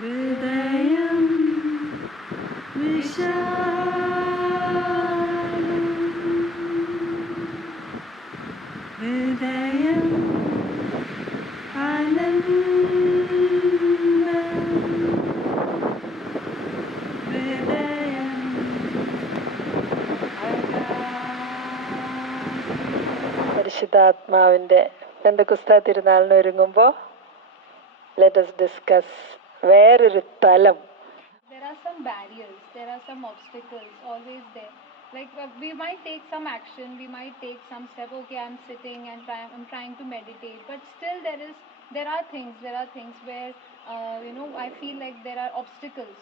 ഹൃദയം വിശാലം ഹൃദയം ആനന്ദം ഹൃദയം പരിശുദ്ധാത്മാവിൻ്റെ പെന്തക്കുസ്താ തിരുനാളിന് ഒരുങ്ങുമ്പോൾ let us discuss വേറൊരു തലം. There are some barriers, there are some obstacles always there. Like we might take some action, we might take some step. Okay, I'm sitting and I'm trying to meditate, but still there are things where I feel like there are obstacles,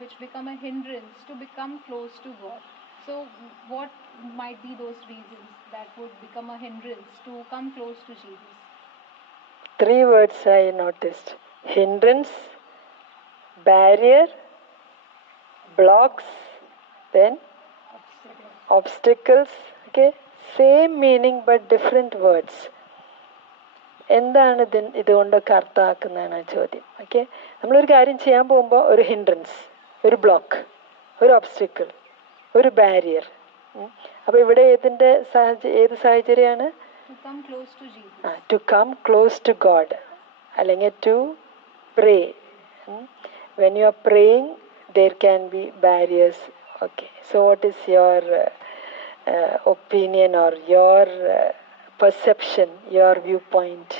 which become a hindrance to become close to God. So what might be those reasons that would become a hindrance to come close to Jesus? 3 words I noticed: hindrance, barrier, blocks, then obstacles. Okay, same meaning but different words. എന്താണ് ഇതുകൊണ്ടൊക്കെ അർത്ഥമാക്കുന്നതാണ് ചോദ്യം. Okay, നമ്മളൊരു കാര്യം ചെയ്യാൻ പോകുമ്പോൾ ഒരു hindrance, ഒരു block, ഒരു ഒബ്സ്റ്റിക്കിൾ, ഒരു ബാരിയർ. അപ്പോൾ ഇവിടെ ഏത് സാഹചര്യമാണ്? To come close to Jesus. To come close to God. അല്ലെങ്കിൽ to pray. When you are praying, there can be barriers. Okay, so what is your opinion or your perception, your viewpoint?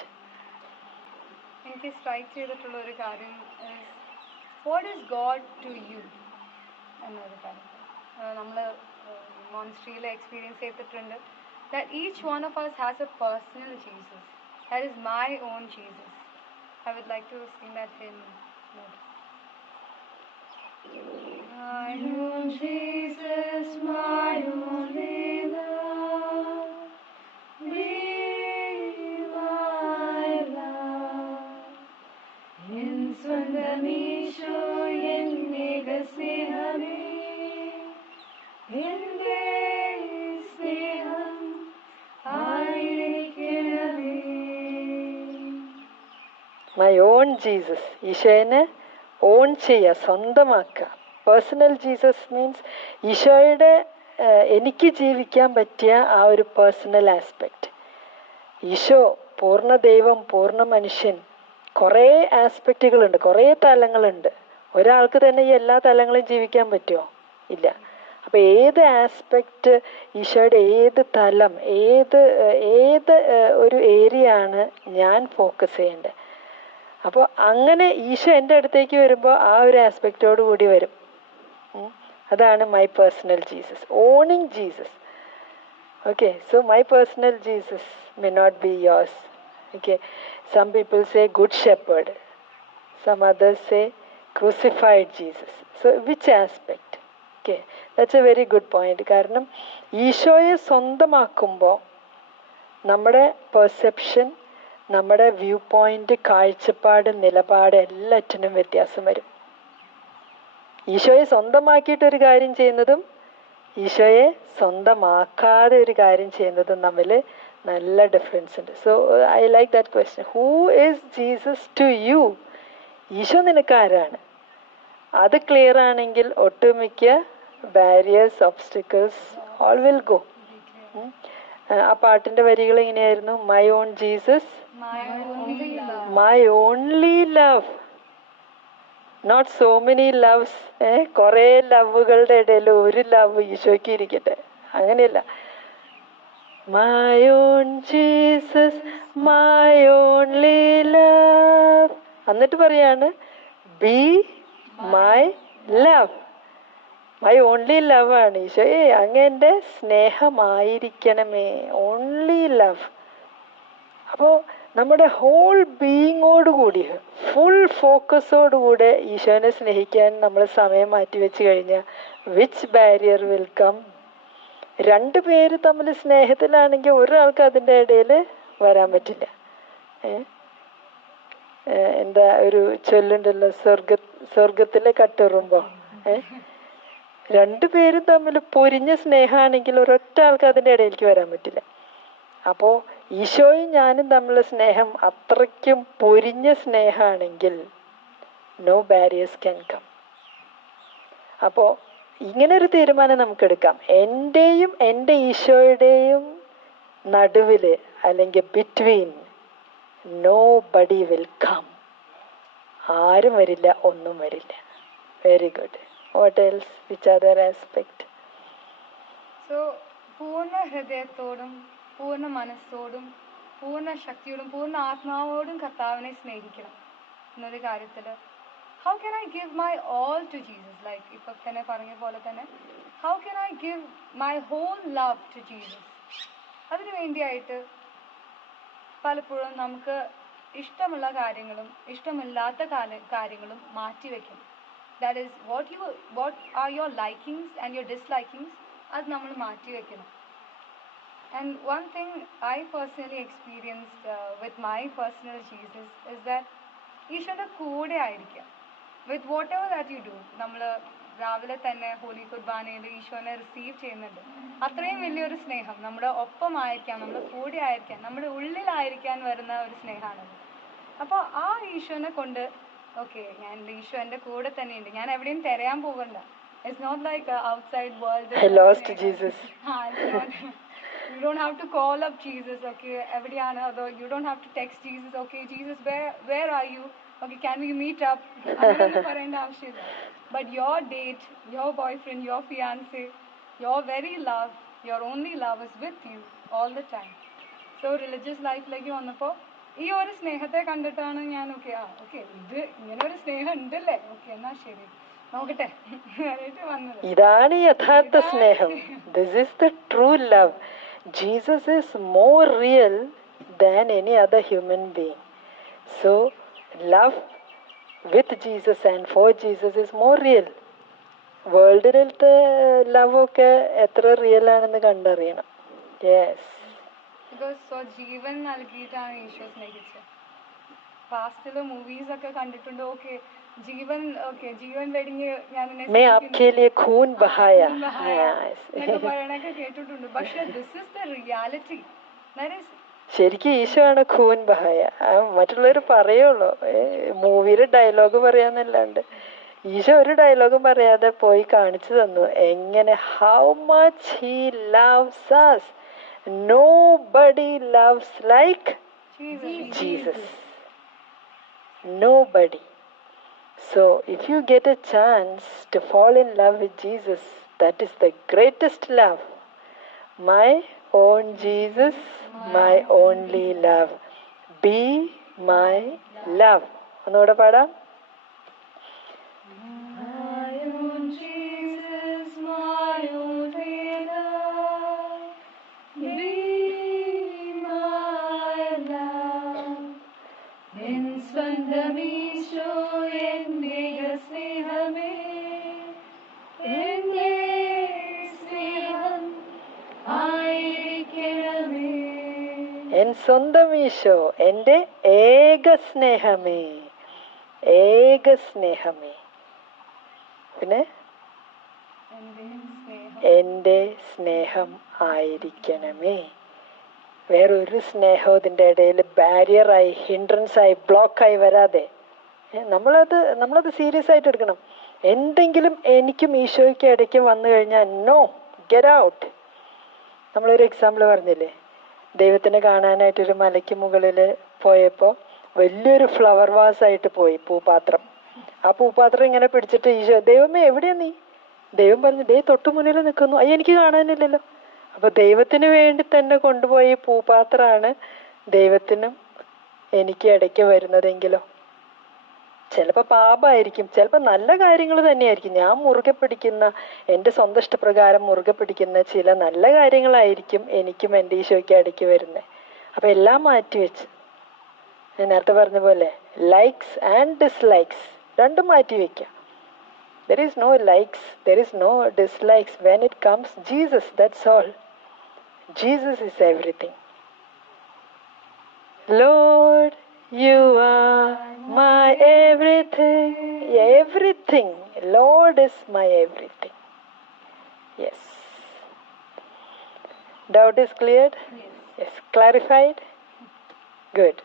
എനിക്ക് strike ചെയ്തിട്ടുള്ള ഒരു കാര്യം what is God to you എന്നൊരു കാര്യം നമ്മൾ മോൺസ്ട്രിയിൽ experience ചെയ്തിട്ടുണ്ട്. That each one of us has a personal Jesus. That is my own Jesus. I would like to sing that hymn. My own Jesus, my only love, be my love. In സ്വന്തമീശോ എന്നേക സ്നേഹമേ, എൻ്റെ സ്നേഹം ആയിരിക്കണമേ. My own Jesus, ഈശോയെ on ചെയ്യുക, സ്വന്തമാക്കുക. Personal Jesus means ഈശോയുടെ എനിക്ക് ജീവിക്കാൻ പറ്റിയ ആ ഒരു പേഴ്സണൽ ആസ്പെക്റ്റ്. ഈശോ പൂർണ്ണ ദൈവം, പൂർണ്ണ മനുഷ്യൻ, കുറേ ആസ്പെക്റ്റുകളുണ്ട്, കുറേ തലങ്ങളുണ്ട്. ഒരാൾക്ക് തന്നെ ഈ എല്ലാ തലങ്ങളും ജീവിക്കാൻ പറ്റുമോ? ഇല്ല. അപ്പോൾ ഏത് ആസ്പെക്റ്റ്, ഈശോയുടെ ഏത് തലം, ഏത് ഒരു ഏരിയ ആണ് ഞാൻ ഫോക്കസ് ചെയ്യേണ്ടത്? അപ്പോൾ അങ്ങനെ ഈശോ എൻ്റെ അടുത്തേക്ക് വരുമ്പോൾ ആ ഒരു ആസ്പെക്റ്റോട് കൂടി വരും. അതാണ് my personal Jesus, owning Jesus. Okay, so my personal Jesus may not be yours. Okay, some people say good shepherd, some others say crucified Jesus. So which aspect? Okay, that's a very good point. കാരണം ഈശോയെ സ്വന്തമാക്കുമ്പോൾ നമ്മുടെ perception, നമ്മുടെ view point, കാഴ്ചപ്പാട്, നിലപാട് എല്ലാറ്റിനും വ്യത്യാസം വരും. ഈശോയെ സ്വന്തമാക്കിയിട്ടൊരു കാര്യം ചെയ്യുന്നതും ഈശോയെ സ്വന്തമാക്കാതെ ഒരു കാര്യം ചെയ്യുന്നതും തമ്മിൽ നല്ല ഡിഫറൻസ് ഉണ്ട്. So I like that question, who is Jesus to you? Isho നിനക്ക് ആരാണ്? അത് ക്ലിയർ ആണെങ്കിൽ ഒട്ടുമിക്ക barriers, obstacles all will go. ആ പാട്ടിൻ്റെ വരികൾ എങ്ങനെയായിരുന്നു? My own Jesus, my only love. Not so many loves. കുറേ ലവുകളുടെ ഇടയിൽ ഒരു ലവ് ഈശോയ്ക്ക് ഇരിക്കട്ടെ, അങ്ങനെയല്ല. My own Jesus, my only love. എന്നിട്ട് പറയാണ് be my love. My only love ആണ് ഈശോയെ, അങ്ങൻ്റെ സ്നേഹമായിരിക്കണമേ, ഓൺലി ലവ്. അപ്പോൾ നമ്മുടെ ഹോൾ ബീയിങ്ങോടുകൂടി, ഫുൾ ഫോക്കസോടുകൂടെ ഈശോനെ സ്നേഹിക്കാൻ നമ്മൾ സമയം മാറ്റി വെച്ച് കഴിഞ്ഞാൽ വിച്ച് ബാരിയർ വിൽ കം? 2 പേര് തമ്മിൽ സ്നേഹത്തിലാണെങ്കിൽ ഒരാൾക്ക് അതിൻ്റെ ഇടയിൽ വരാൻ പറ്റില്ല. എന്താ ഒരു ചൊല്ലുണ്ടല്ലോ, സ്വർഗത്തിലെ കട്ടുറുമ്പോൾ 2 പേരും തമ്മിൽ പൊരിഞ്ഞ സ്നേഹമാണെങ്കിൽ ഒരൊറ്റ ആൾക്ക് അതിൻ്റെ ഇടയിലേക്ക് വരാൻ പറ്റില്ല. അപ്പോൾ ഈശോയും ഞാനും തമ്മിലുള്ള സ്നേഹം അത്രയ്ക്കും പൊരിഞ്ഞ സ്നേഹമാണെങ്കിൽ no barriers can come. അപ്പോൾ ഇങ്ങനൊരു തീരുമാനം നമുക്കെടുക്കാം. എൻ്റെയും എൻ്റെ ഈശോയുടെയും നടുവിൽ അല്ലെങ്കിൽ between nobody will come. ആരും വരില്ല, ഒന്നും വരില്ല. Very good. What else? Which other aspect? So പൂർണ്ണ ഹൃദയത്തോടും പൂർണ്ണ മനസ്സോടും പൂർണ്ണ ശക്തിയോടും പൂർണ്ണ ആത്മാവോടും കർത്താവിനെ സ്നേഹിക്കണം എന്നൊരു കാര്യത്തിൽ how can I give my all to Jesus? Like ഇപ്പം തന്നെ പറഞ്ഞ പോലെ തന്നെ how can I give my whole love to Jesus? അതിനു വേണ്ടിയായിട്ട് പലപ്പോഴും നമുക്ക് ഇഷ്ടമുള്ള കാര്യങ്ങളും ഇഷ്ടമില്ലാത്ത കാര്യങ്ങളും മാറ്റിവെക്കണം. That is what are your likings and your dislikings, അത് നമ്മൾ മാറ്റിവെക്കണം. And one thing I personally experienced with my personal Jesus is that ഈശോയുടെ കൂടെ ആയിരിക്കാം. With what ever that you do. നമ്മൾ രാവിലെ തന്നെ ഹോളി കുർബാനയിൽ ഈശോനെ റിസീവ് ചെയ്യുന്നുണ്ട്. അത്രയും വലിയൊരു സ്നേഹം നമ്മുടെ ഒപ്പമായിരിക്കാം, നമ്മുടെ കൂടെ ആയിരിക്കാം, നമ്മുടെ ഉള്ളിലായിരിക്കാൻ വരുന്ന ഒരു സ്നേഹമാണത്. അപ്പോൾ ആ ഈശോനെ കൊണ്ട് ഓക്കെ, ഞാൻ ഈശോ എൻ്റെ കൂടെ തന്നെയുണ്ട്, ഞാൻ എവിടെയും തിരയാൻ പോകണ്ട. It's not like outside world. I lost Jesus. You don't have to call up Jesus, okay, എവിടെയാണ്? അതോ you don't have to text Jesus, okay, Jesus, where are you? Okay, can we meet up? അങ്ങനെയൊന്നും പറയേണ്ട ആവശ്യമില്ല. But your date, your boyfriend, your fiancé, your very love, your only love is with you all the time. So religious ലൈഫിലേക്ക് വന്നപ്പോൾ ഈ ഒരു സ്നേഹത്തെ കണ്ടിട്ടാണ് ഞാൻ ഓക്കെ ഇത് ഇങ്ങനെ ഒരു സ്നേഹം ഉണ്ടല്ലേ, ഓക്കെ എന്നാ ശരി നോക്കട്ടെ വന്നത്. ഇതാണ് യഥാർത്ഥ സ്നേഹം. This is the true love. Jesus is more real than any other human being. So love with Jesus and for Jesus is more real. വേൾഡിലത്തെ ലവൊക്കെ എത്ര റിയൽ ആണെന്ന് കണ്ടറിയണം. യെസ്. ബിക്കോസ് ജീവൻ നൽകിയിട്ടാണ് ഈശോ സ്നേഹിച്ചത്. പാസ്റ്റിലെ മൂവീസ് ഒക്കെ കണ്ടിട്ടുണ്ട്. ഓക്കെ ജീവൻ വെടിഞ്ഞ് ഞാൻ പറയണൊക്കെ കേട്ടിട്ടുണ്ട്. പക്ഷെ ദിസ് ഇസ് ദ റിയാലിറ്റി. ശരിക്കും ഈശോ ആണ് ഖൂൻ ബഹായ. മറ്റുള്ളവർ പറയുള്ളൂ, മൂവിയിൽ ഡയലോഗ് പറയാന്നല്ലാണ്ട് ഈശോ ഒരു ഡയലോഗും പറയാതെ പോയി കാണിച്ചു തന്നു എങ്ങനെ how much he loves us. Nobody loves like Jesus. Nobody. So if you get a chance to fall in love with Jesus, that is the greatest love. My own Jesus, my only love. Be my love. ഒന്നുകൂടെ പാടാം. My own Jesus, my only love. Be my love. എൻ സ്വന്തമീശോ എൻ്റെ സ്നേഹമേ, എൻ്റെ സ്നേഹം ആയിരിക്കണമേ. N സ്വന്തം ഈശോ എൻ്റെ ഏക സ്നേഹമേ, ഏക സ്നേഹമേ. പിന്നെ എൻ്റെ സ്നേഹം ആയിരിക്കണമേ. വേറൊരു സ്നേഹവും ഇതിൻ്റെ ഇടയിൽ ബാരിയറായി ഹിൻഡ്രൻസായി ബ്ലോക്കായി വരാതെ നമ്മളത് സീരിയസ് ആയിട്ട് എടുക്കണം. എന്തെങ്കിലും എനിക്കും ഈശോയ്ക്ക് ഇടയ്ക്ക് വന്നു കഴിഞ്ഞാൽ നോ, ഗെറ്റ് ഔട്ട്. നമ്മളൊരു എക്സാമ്പിൾ പറഞ്ഞില്ലേ, ദൈവത്തിനെ കാണാനായിട്ടൊരു മലയ്ക്ക് മുകളിൽ പോയപ്പോൾ വലിയൊരു ഫ്ലവർ വാസായിട്ട് പോയി പൂപാത്രം. ആ പൂപാത്രം ഇങ്ങനെ പിടിച്ചിട്ട് ഈശോ, ദൈവമേ എവിടെയാ നീ? ദൈവം പറഞ്ഞു, ദേ തൊട്ടു മുന്നിൽ നിൽക്കുന്നു. അയ്യ എനിക്ക് കാണാനില്ലല്ലോ. അപ്പോൾ ദൈവത്തിന് വേണ്ടി തന്നെ കൊണ്ടുപോയി പൂപാത്രമാണ് ദൈവത്തിനും എനിക്ക് ഇടയ്ക്ക് വരുന്നതെങ്കിലോ. ചിലപ്പോൾ പാപമായിരിക്കും, ചിലപ്പോൾ നല്ല കാര്യങ്ങൾ തന്നെയായിരിക്കും. ഞാൻ മുറുകെ പിടിക്കുന്ന, എൻ്റെ സ്വന്തം ഇഷ്ടപ്രകാരം മുറുകെ പിടിക്കുന്ന ചില നല്ല കാര്യങ്ങളായിരിക്കും എനിക്കും എൻ്റെ ഈശോയ്ക്ക് ഇടയ്ക്ക് വരുന്നത്. അപ്പം എല്ലാം മാറ്റിവെച്ച് ഞാൻ നേരത്തെ പറഞ്ഞ പോലെ ലൈക്സ് ആൻഡ് ഡിസ്ലൈക്സ് രണ്ടും മാറ്റി വയ്ക്കുക. There is no likes, there is no dislikes. When it comes Jesus, that's all. Jesus is everything. Lord, you are my everything. Everything. Lord is my everything. Yes. Doubt is cleared? Yes. Clarified? Good.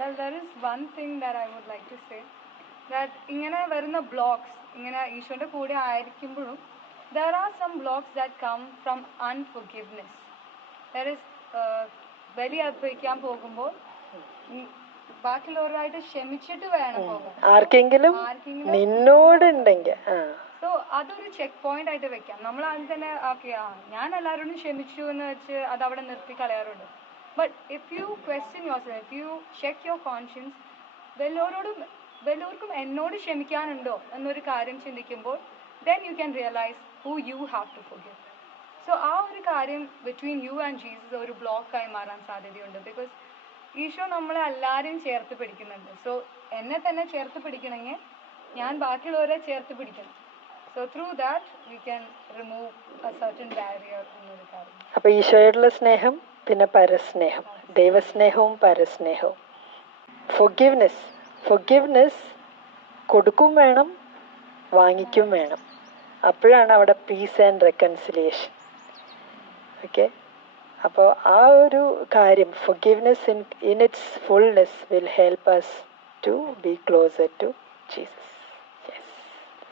Well, there is one thing that I would like to say. That ഇങ്ങനെ വരുന്ന blocks ഇങ്ങനെ ഈശോൻ്റെ കൂടെ ആയിരിക്കുമ്പോഴും there are some blocks that come from unforgiveness. There is ബലി അർപ്പിക്കാൻ പോകുമ്പോൾ ബാക്കിയുള്ളവരുമായിട്ട് ക്ഷമിച്ചിട്ട് വേണം പോകാൻ. ആർക്കെങ്കിലും നിന്നോടുണ്ടെങ്കിൽ സോ അതൊരു ചെക്ക് പോയിന്റ് ആയിട്ട് വെക്കാം. നമ്മൾ ആദ്യം തന്നെ ഓക്കെ ഞാൻ എല്ലാവരോടും ക്ഷമിച്ചു എന്ന് വെച്ച് അത് അവിടെ നിർത്തി കളയാറുണ്ട്. But if you question yourself, if you check your conscience, വല്ലവർക്കും എന്നോട് ക്ഷമിക്കാനുണ്ടോ എന്നൊരു കാര്യം ചിന്തിക്കുമ്പോൾ then you can realize who you have to forgive. So ആ ഒരു കാര്യം between you and Jesus ഒരു ബ്ലോക്കായി മാറാൻ സാധ്യതയുണ്ട്. ബിക്കോസ് ഈശോ നമ്മളെ എല്ലാവരെയും ചേർത്ത് പിടിക്കുന്നുണ്ട്. സോ എന്നെ തന്നെ ചേർത്ത് പിടിക്കണമെങ്കിൽ ഞാൻ ബാക്കിയുള്ളവരെ ചേർത്ത് പിടിക്കണം. So through that we can remove A certain barrier എന്നൊരു കാര്യം. അപ്പൊ ഈശോയോടുള്ള സ്നേഹം, പിന്നെ പരസ്നേഹം, ദൈവസ്നേഹവും പരസ്നേഹവും. ഫൊർഗിവ്നെസ് കൊടുക്കും വേണം, വാങ്ങിക്കും വേണം. അപ്പോഴാണ് അവിടെ പീസ് ആൻഡ് റെക്കൺസിലിയേഷൻ. ഓക്കെ, അപ്പോൾ ആ ഒരു കാര്യം forgiveness in its fullness will help us to be closer to Jesus.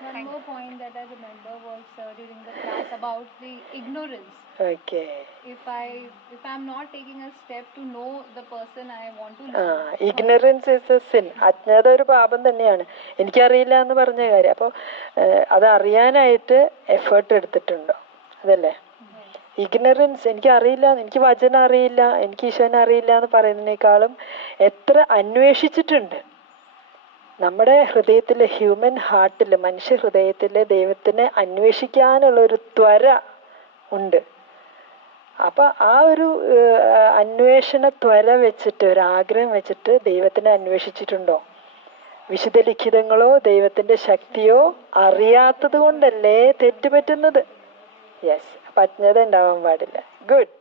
One more point that I remember was during the class about the ignorance. Okay. If I'm not taking a step to know the person I want to love. Ignorance is a sin. അജ്ഞത ഒരു പാപം തന്നെയാണ്. എനിക്കറിയില്ല എന്ന് പറഞ്ഞ കാര്യം. അപ്പോൾ അത് അറിയാനായിട്ട് എഫേർട്ട് എടുത്തിട്ടുണ്ടോ? അതല്ലേ? ഇഗ്നറൻസ്, എനിക്ക് അറിയില്ല, എനിക്ക് വചനം അറിയില്ല, എനിക്ക് ഈശോനെ അറിയില്ല എന്ന് പറയുന്നതിനേക്കാളും എത്ര അന്വേഷിച്ചിട്ടുണ്ട്. നമ്മുടെ ഹൃദയത്തിലെ ഹ്യൂമൻ ഹാർട്ടിൽ, മനുഷ്യ ഹൃദയത്തിൽ ദൈവത്തിനെ അന്വേഷിക്കാനുള്ളൊരു ത്വര ഉണ്ട്. അപ്പം ആ ഒരു അന്വേഷണ ത്വര വെച്ചിട്ട്, ഒരു ആഗ്രഹം വെച്ചിട്ട് ദൈവത്തിനെ അന്വേഷിച്ചിട്ടുണ്ടോ? വിശുദ്ധ ലിഖിതങ്ങളോ ദൈവത്തിൻ്റെ ശക്തിയോ അറിയാത്തത് കൊണ്ടല്ലേ തെറ്റുപറ്റുന്നത്. യെസ്, അപ്പം അജ്ഞത ഉണ്ടാവാൻ പാടില്ല. ഗുഡ്.